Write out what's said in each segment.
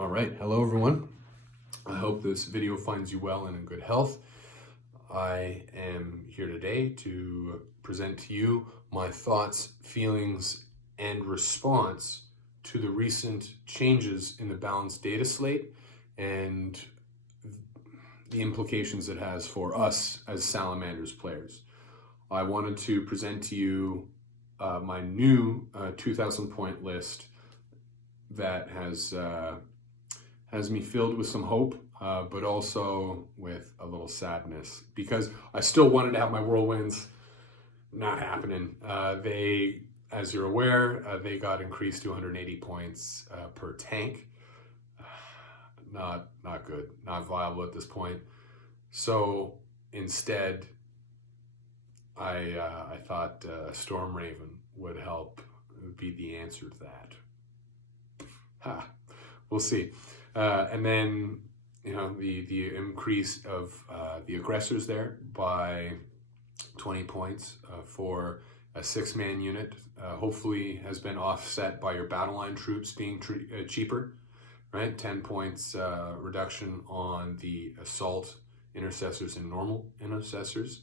All right, hello everyone. I hope this video finds you well and in good health. I am here today to present to you my thoughts, feelings, and response to the recent changes in the balanced data slate and the implications it has for us as Salamanders players. I wanted to present to you my new 2,000 point list that has me filled with some hope, but also with a little sadness because I still wanted to have my whirlwinds. Not happening. They, as you're aware, they got increased to 180 points per tank. Not good, not viable at this point. So instead, I thought Storm Raven would help be the answer to that. We'll see. And then, you know, the increase of the aggressors there by 20 points for a 6-man unit hopefully has been offset by your BATTLELINE troops being cheaper, right? 10 points reduction on the Assault Intercessors and normal Intercessors.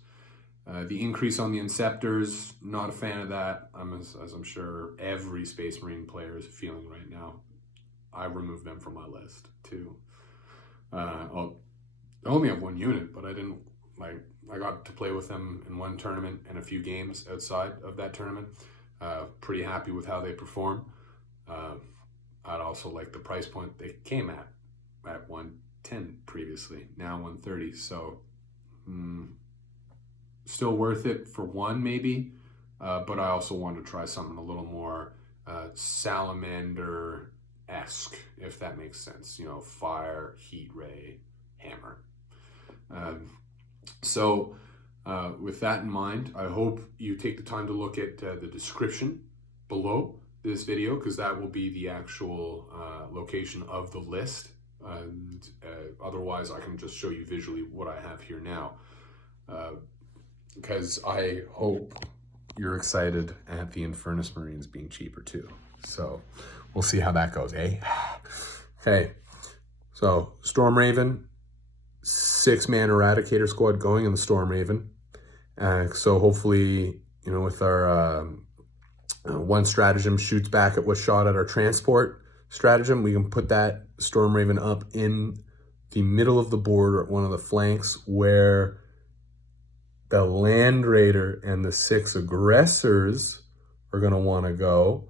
The increase on the Inceptors, not a fan of that, as I'm sure every Space Marine player is feeling right now. I removed them from my list too. I only have one unit, but I got to play with them in one tournament and a few games outside of that tournament. Pretty happy with how they perform. I'd also like the price point they came at 110 previously, now 130. So still worth it for one maybe, but I also wanted to try something a little more Salamander-esque, if that makes sense. You know, fire, heat ray, hammer. So with that in mind, I hope you take the time to look at the description below this video, because that will be the actual location of the list. Otherwise, I can just show you visually what I have here now, because I hope you're excited at the Infernus Marines being cheaper too. So we'll see how that goes, eh? Okay, so Storm Raven, 6-man Eradicator squad going in the Storm Raven. So hopefully, you know, with our one stratagem shoots back at what shot at our transport stratagem, we can put that Storm Raven up in the middle of the board or at one of the flanks where the Land Raider and the 6 aggressors are going to want to go.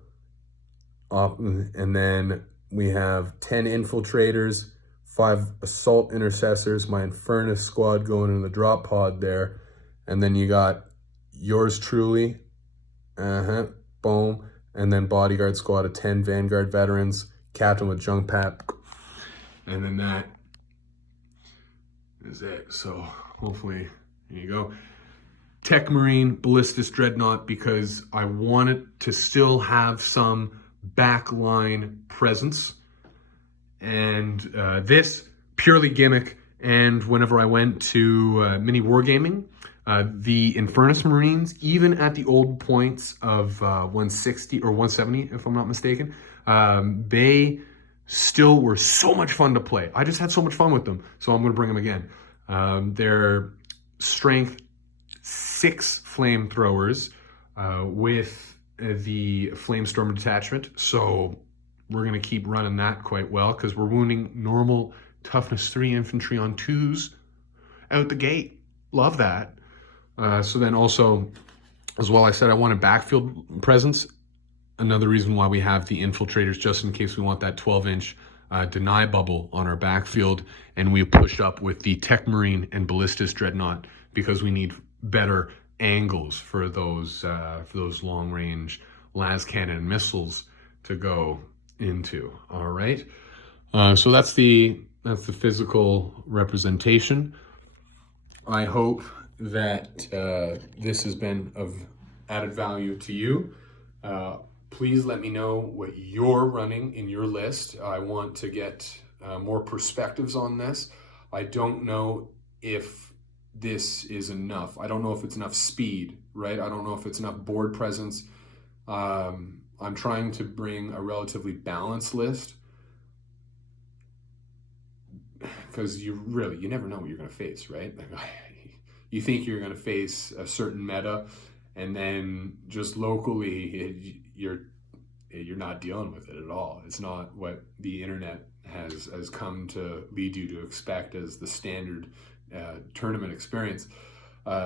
And then we have 10 infiltrators, 5 assault intercessors, my Infernus squad going in the drop pod there. And then you got yours truly, boom. And then bodyguard squad of 10 Vanguard veterans, captain with junk pack. And then that is it. So hopefully, here you go. Techmarine, Ballistus Dreadnought, because I wanted to still have some backline presence. And this, purely gimmick. And whenever I went to mini wargaming, the Infernus Marines, even at the old points of 160 or 170, if I'm not mistaken, they still were so much fun to play. I just had so much fun with them, so I'm going to bring them again. Their strength 6 flamethrowers with the Flamestorm detachment, so we're going to keep running that quite well because we're wounding normal toughness 3 infantry on 2s out the gate. Love that. So then also, as well, I said I wanted backfield presence. Another reason why we have the infiltrators, just in case we want that 12-inch deny bubble on our backfield, and we push up with the Techmarine and Ballistus Dreadnought because we need better angles for those long-range las cannon missiles to go into. All right, so that's the physical representation. I hope that this has been of added value to you. Please let me know what you're running in your list. I want to get more perspectives on this. I don't know if this is enough. I don't know if it's enough speed, right? I don't know if it's enough board presence. I'm trying to bring a relatively balanced list. because you never know what you're going to face, right? Like, you think you're going to face a certain meta, and then just locally you're not dealing with it at all. It's not what the internet has come to lead you to expect as the standard tournament experience.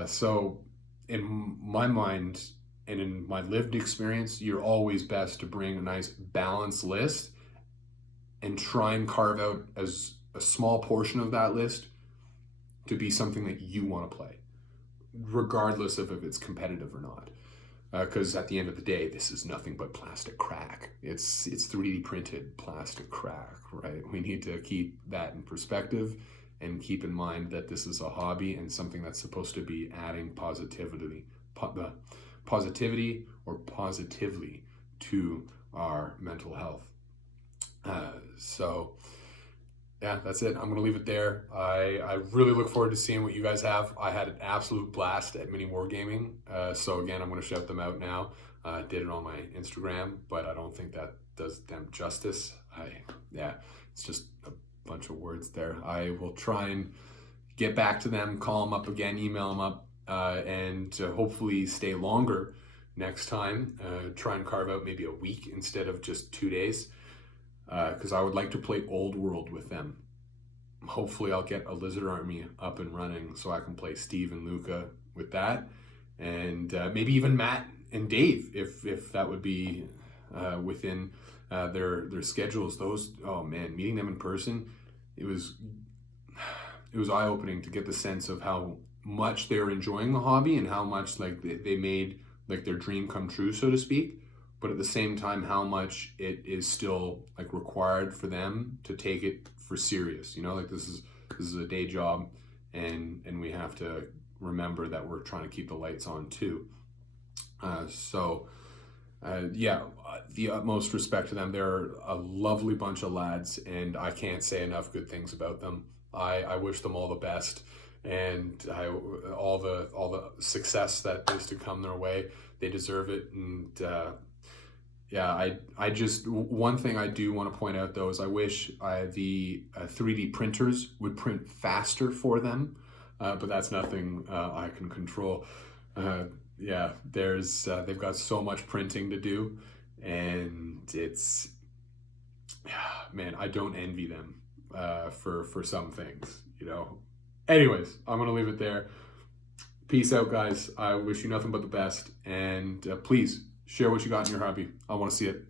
So in my mind and in my lived experience, you're always best to bring a nice balanced list and try and carve out as a small portion of that list to be something that you want to play, regardless of if it's competitive or not. Because at the end of the day, this is nothing but plastic crack. It's 3D printed plastic crack, right? We need to keep that in perspective and keep in mind that this is a hobby and something that's supposed to be adding positivity or positively to our mental health. So yeah, that's it. I'm going to leave it there. I really look forward to seeing what you guys have. I had an absolute blast at Mini Wargaming. So again, I'm going to shout them out now. I did it on my Instagram, but I don't think that does them justice. It's just a bunch of words there. I will try and get back to them, call them up again, email them up, and hopefully stay longer next time. Try and carve out maybe a week instead of just 2 days. Because I would like to play Old World with them. Hopefully I'll get a Lizard Army up and running so I can play Steve and Luca with that. And maybe even Matt and Dave, if that would be within their schedules. Those, oh man, meeting them in person, it was eye-opening to get the sense of how much they were enjoying the hobby and how much like they made like their dream come true, so to speak. But at the same time, how much it is still like required for them to take it for serious. You know, like this is a day job, and we have to remember that we're trying to keep the lights on too. The utmost respect to them. They're a lovely bunch of lads, and I can't say enough good things about them. I wish them all the best, and all the success that is to come their way. They deserve it, and I just, one thing I do want to point out though is I wish the 3D printers would print faster for them, but that's nothing I can control. They've got so much printing to do, and it's, man, I don't envy them for some things, you know. Anyways, I'm gonna leave it there. Peace out, guys. I wish you nothing but the best, and please share what you got in your hobby. I want to see it.